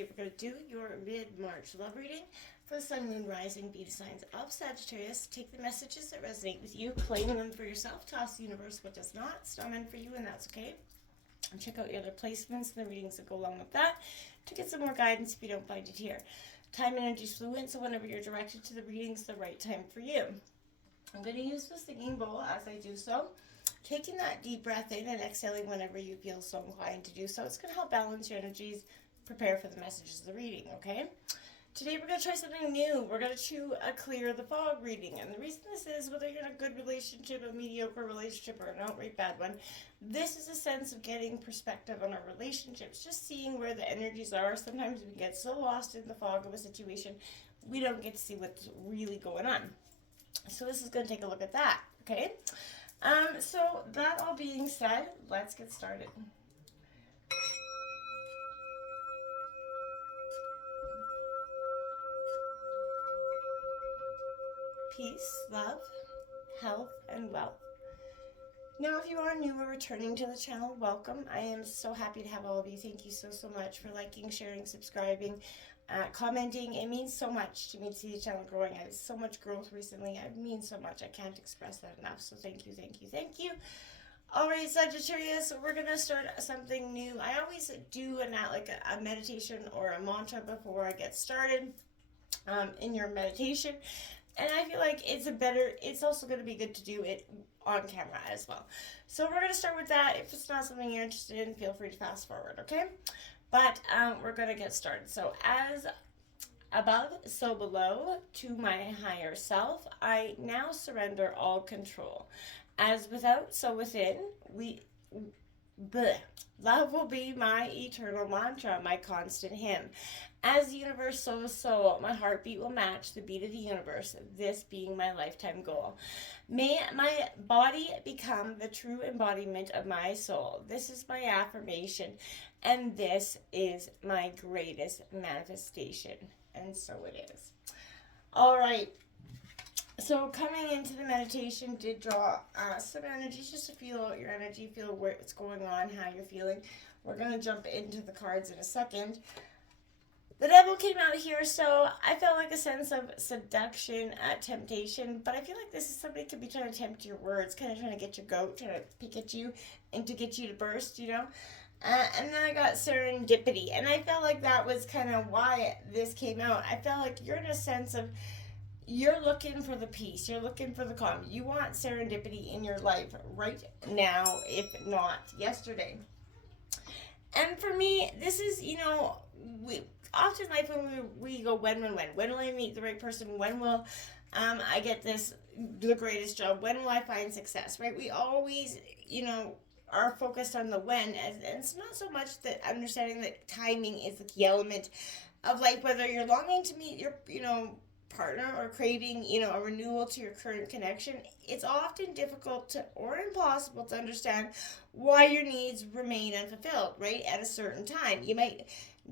Today we're going to do your mid-March love reading for the Sun, Moon, Rising, Beta signs of Sagittarius. Take the messages that resonate with you, claim them for yourself, toss the universe what does not. It's not meant for you, and that's okay. And check out your other placements and the readings that go along with that to get some more guidance if you don't find it here. Time and energy is fluid, so whenever you're directed to the readings, the right time for you. I'm going to use the singing bowl as I do so. Taking that deep breath in and exhaling whenever you feel so inclined to do so. It's going to help balance your energies, prepare for the messages of the reading, okay? Today we're going to try something new. We're going to do a clear the fog reading. And the reason this is, whether you're in a good relationship, a mediocre relationship, or an outright bad one, this is a sense of getting perspective on our relationships, just seeing where the energies are. Sometimes we get so lost in the fog of a situation, we don't get to see what's really going on. So this is going to take a look at that, okay? So that all being said, let's get started. Peace, love, health, and wealth. Now, if you are new or returning to the channel, welcome. I am so happy to have all of you. Thank you so much for liking, sharing, subscribing, commenting. It means so much to me to see the channel growing. I have so much growth recently. It means so much. I can't express that enough. So thank you, thank you, thank you. All right, Sagittarius, we're going to start something new. I always do a meditation or a mantra before I get started in your meditation. And I feel like it's also going to be good to do it on camera as well. So we're going to start with that. If it's not something you're interested in, feel free to fast forward, okay? But we're going to get started. So as above, so below, to my higher self, I now surrender all control. As without, so within, love will be my eternal mantra, my constant hymn. As the universe, so is soul. My heartbeat will match the beat of the universe, this being my lifetime goal. May my body become the true embodiment of my soul. This is my affirmation, and this is my greatest manifestation. And so it is. All right. So coming into the meditation, did draw some energies just to feel out your energy, feel what's going on, how you're feeling. We're going to jump into the cards in a second. The devil came out here, so I felt like a sense of seduction, temptation, but I feel like this is somebody could be trying to tempt your words, kind of trying to get your goat, trying to pick at you, and to get you to burst, you know? And then I got serendipity, and I felt like that was kind of why this came out. I felt like you're in a sense of, you're looking for the peace, you're looking for the calm. You want serendipity in your life right now, if not yesterday. And for me, this is, often in life when we go, when will I meet the right person? When will I get the greatest job? When will I find success, right? We always, are focused on the when, and it's not so much that understanding that timing is the key element of life, whether you're longing to meet your, partner or craving, a renewal to your current connection. It's often difficult or impossible to understand why your needs remain unfulfilled, right, at a certain time. You might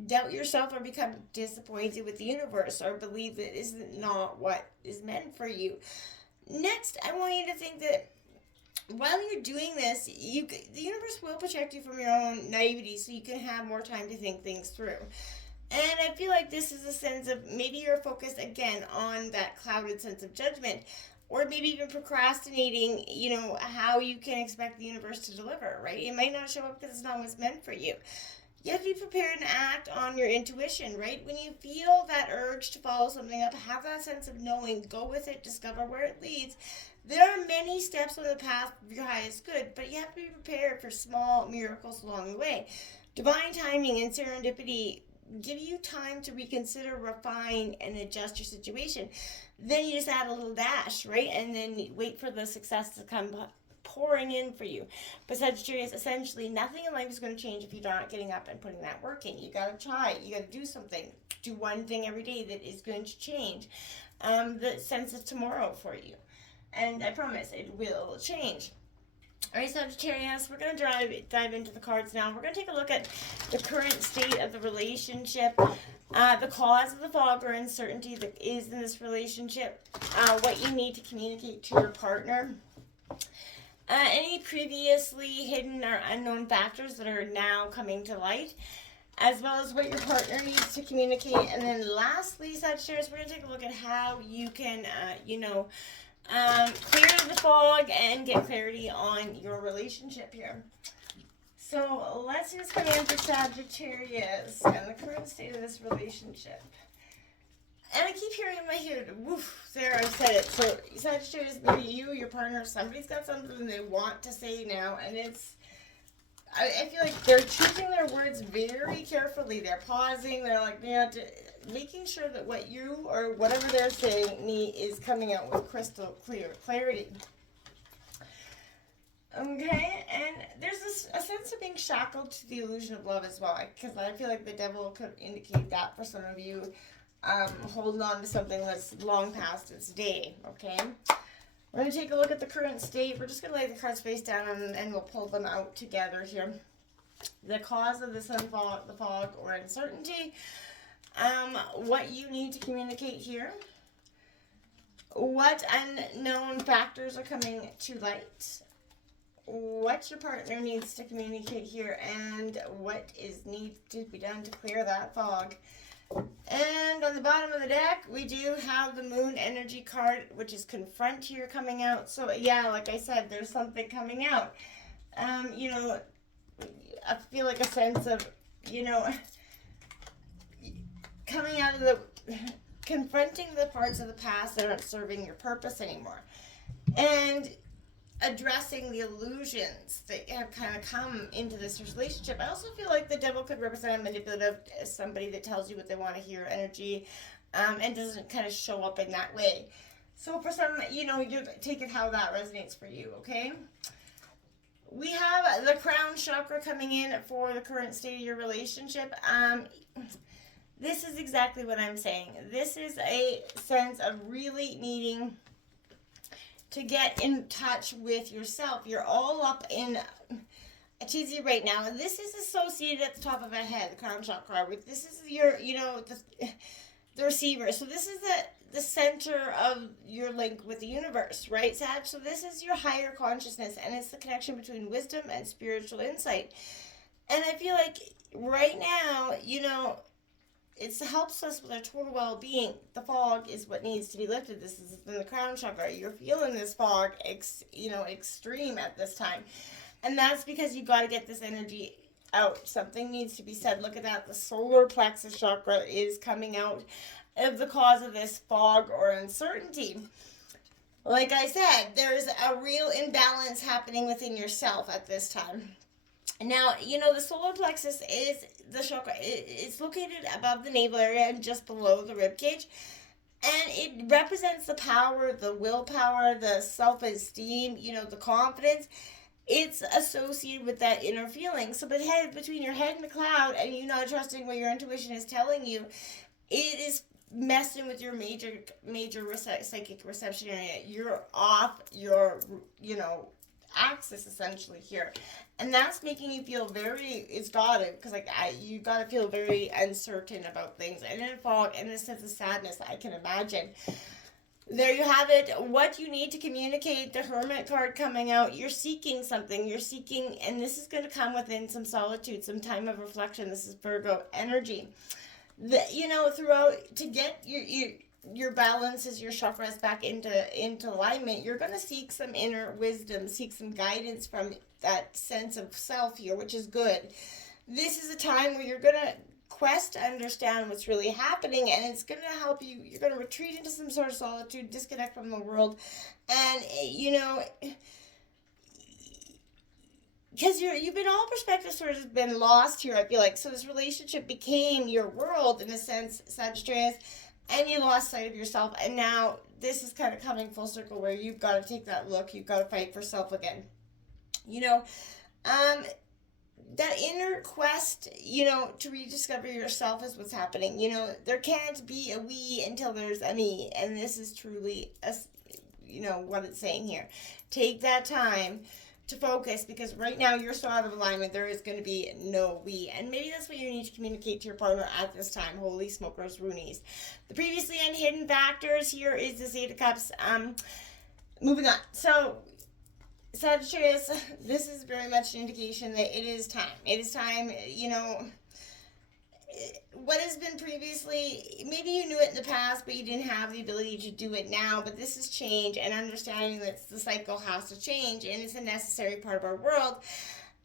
doubt yourself or become disappointed with the universe or believe that this is not what is meant for you. Next, I want you to think that while you're doing this, the universe will protect you from your own naivety so you can have more time to think things through. And I feel like this is a sense of maybe you're focused again on that clouded sense of judgment, or maybe even procrastinating, how you can expect the universe to deliver, right? It might not show up because it's not what's meant for you. You have to be prepared and act on your intuition, right? When you feel that urge to follow something up, have that sense of knowing, go with it, discover where it leads. There are many steps on the path of your highest good, but you have to be prepared for small miracles along the way. Divine timing and serendipity give you time to reconsider, refine, and adjust your situation. Then you just add a little dash, right? And then wait for the success to come pouring in for you. But Sagittarius, essentially, nothing in life is going to change if you're not getting up and putting that work in. You got to try. You got to do something. Do one thing every day that is going to change the sense of tomorrow for you. And I promise it will change. All right, Sagittarius, we're going to dive into the cards now. We're going to take a look at the current state of the relationship, the cause of the fog or uncertainty that is in this relationship, what you need to communicate to your partner, any previously hidden or unknown factors that are now coming to light, as well as what your partner needs to communicate. And then lastly, Sagittarius, we're going to take a look at how you can, clear the fog and get clarity on your relationship here. So let's just come in for Sagittarius and the current state of this relationship. And I keep hearing in my head, woof, there, I said it. So Sagittarius, maybe you, your partner, somebody's got something they want to say now, and I feel like they're choosing their words very carefully. They're pausing, they're like, making sure that what you or whatever they're saying is coming out with crystal clear clarity. Okay, and there's a sense of being shackled to the illusion of love as well, because I feel like the devil could indicate that for some of you, holding on to something that's long past its day, okay? We're going to take a look at the current state. We're just going to lay the cards face down and we'll pull them out together here. The cause of the fog or uncertainty, what you need to communicate here, what unknown factors are coming to light, what your partner needs to communicate here, and what needs to be done to clear that fog. And on the bottom of the deck, we do have the Moon Energy card, which is Confront here coming out. So, yeah, like I said, there's something coming out. I feel like a sense of, coming out of confronting the parts of the past that aren't serving your purpose anymore. And addressing the illusions that have kind of come into this relationship. I also feel like the devil could represent a manipulative, somebody that tells you what they want to hear energy, and doesn't kind of show up in that way. So for some, you take it how that resonates for you, okay? We have the crown chakra coming in for the current state of your relationship. This is exactly what I'm saying. This is a sense of really needing to get in touch with yourself. You're all up in a tizzy right now. And this is associated at the top of our head, the crown chakra. This is your, the receiver. So this is the center of your link with the universe, right, Sag? So this is your higher consciousness, and it's the connection between wisdom and spiritual insight. And I feel like right now, it helps us with our total well-being. The fog is what needs to be lifted. This is in the crown chakra. You're feeling this fog, extreme at this time. And that's because you got to get this energy out. Something needs to be said. Look at that. The solar plexus chakra is coming out of the cause of this fog or uncertainty. Like I said, there's a real imbalance happening within yourself at this time. Now, the solar plexus is the chakra. It's located above the navel area and just below the rib cage. And it represents the power, the willpower, the self-esteem, the confidence. It's associated with that inner feeling. So between your head and the cloud and you not trusting what your intuition is telling you, it is messing with your major psychic reception area. You're off your, axis essentially here. And that's making you feel you gotta feel very uncertain about things. And in fog, and a sense of sadness, I can imagine. There you have it. What you need to communicate, the Hermit card coming out. You're seeking something. And this is going to come within some solitude, some time of reflection. This is Virgo energy. Throughout, to get your balances, your chakras back into alignment, you're going to seek some inner wisdom, seek some guidance from that sense of self here, which is good. This is a time where you're going to quest to understand what's really happening, and it's going to help you. You're going to retreat into some sort of solitude, disconnect from the world, and because you've been, all perspective sort of been lost here, I feel like. So this relationship became your world in a sense, Sagittarius, and you lost sight of yourself, and now this is kind of coming full circle where you've got to take that look, you've got to fight for self again. That inner quest, to rediscover yourself is what's happening. There can't be a we until there's a me, and this is truly, what it's saying here. Take that time to focus, because right now you're so out of alignment, there is going to be no we. And maybe that's what you need to communicate to your partner at this time. Holy smokers, Roonies. The previously unhidden factors here is the Eight of Cups. Moving on. So, Sagittarius, this is very much an indication that it is time. It is time, what has been previously, maybe you knew it in the past, but you didn't have the ability to do it now. But this is change, and understanding that the cycle has to change, and it's a necessary part of our world.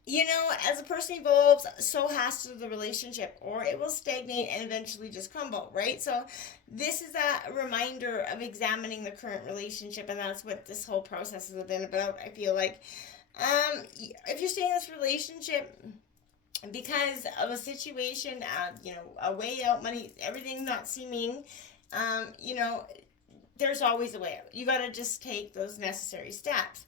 You know, as a person evolves, so has to the relationship, or it will stagnate and eventually just crumble, right? So, this is a reminder of examining the current relationship, and that's what this whole process has been about. I feel like, if you're staying in this relationship because of a situation, a way out, money, everything not seeming, you know, there's always a way out. You got to just take those necessary steps.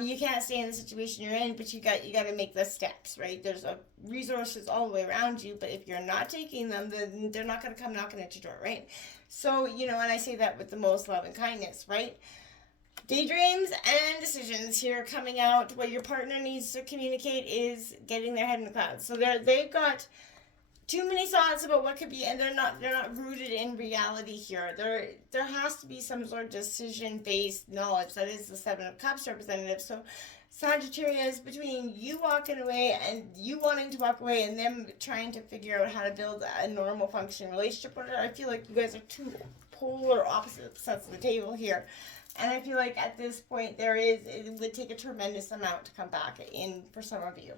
You can't stay in the situation you're in, but you got to make the steps, right? There's resources all the way around you, but if you're not taking them, then they're not going to come knocking at your door, right? So, and I say that with the most love and kindness, right? Daydreams and decisions here coming out. What your partner needs to communicate is getting their head in the clouds. So they've got too many thoughts about what could be, and they're not rooted in reality here. There has to be some sort of decision based knowledge. That is the Seven of Cups representative. So Sagittarius, between you walking away and you wanting to walk away and them trying to figure out how to build a normal functioning relationship with it, I feel like you guys are two polar opposite sides of the table here. And I feel like at this point it would take a tremendous amount to come back in for some of you.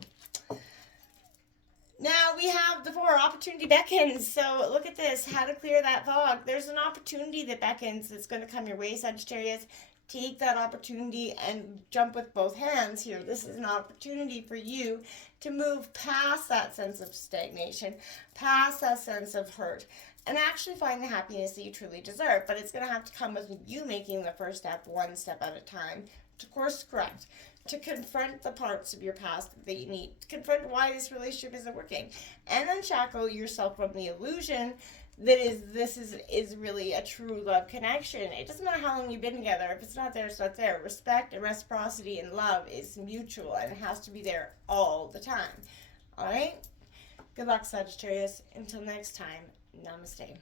Now we have the 4 opportunity beckons. So look at this, how to clear that fog. There's an opportunity that beckons that's going to come your way, Sagittarius. Take that opportunity and jump with both hands here. This is an opportunity for you to move past that sense of stagnation, past that sense of hurt, and actually find the happiness that you truly deserve. But it's going to have to come with you making the first step, one step at a time, to course correct, to confront the parts of your past that you need, to confront why this relationship isn't working, and unshackle yourself from the illusion that this is really a true love connection. It doesn't matter how long you've been together. If it's not there, it's not there. Respect and reciprocity and love is mutual, and it has to be there all the time. All right? Good luck, Sagittarius. Until next time, namaste.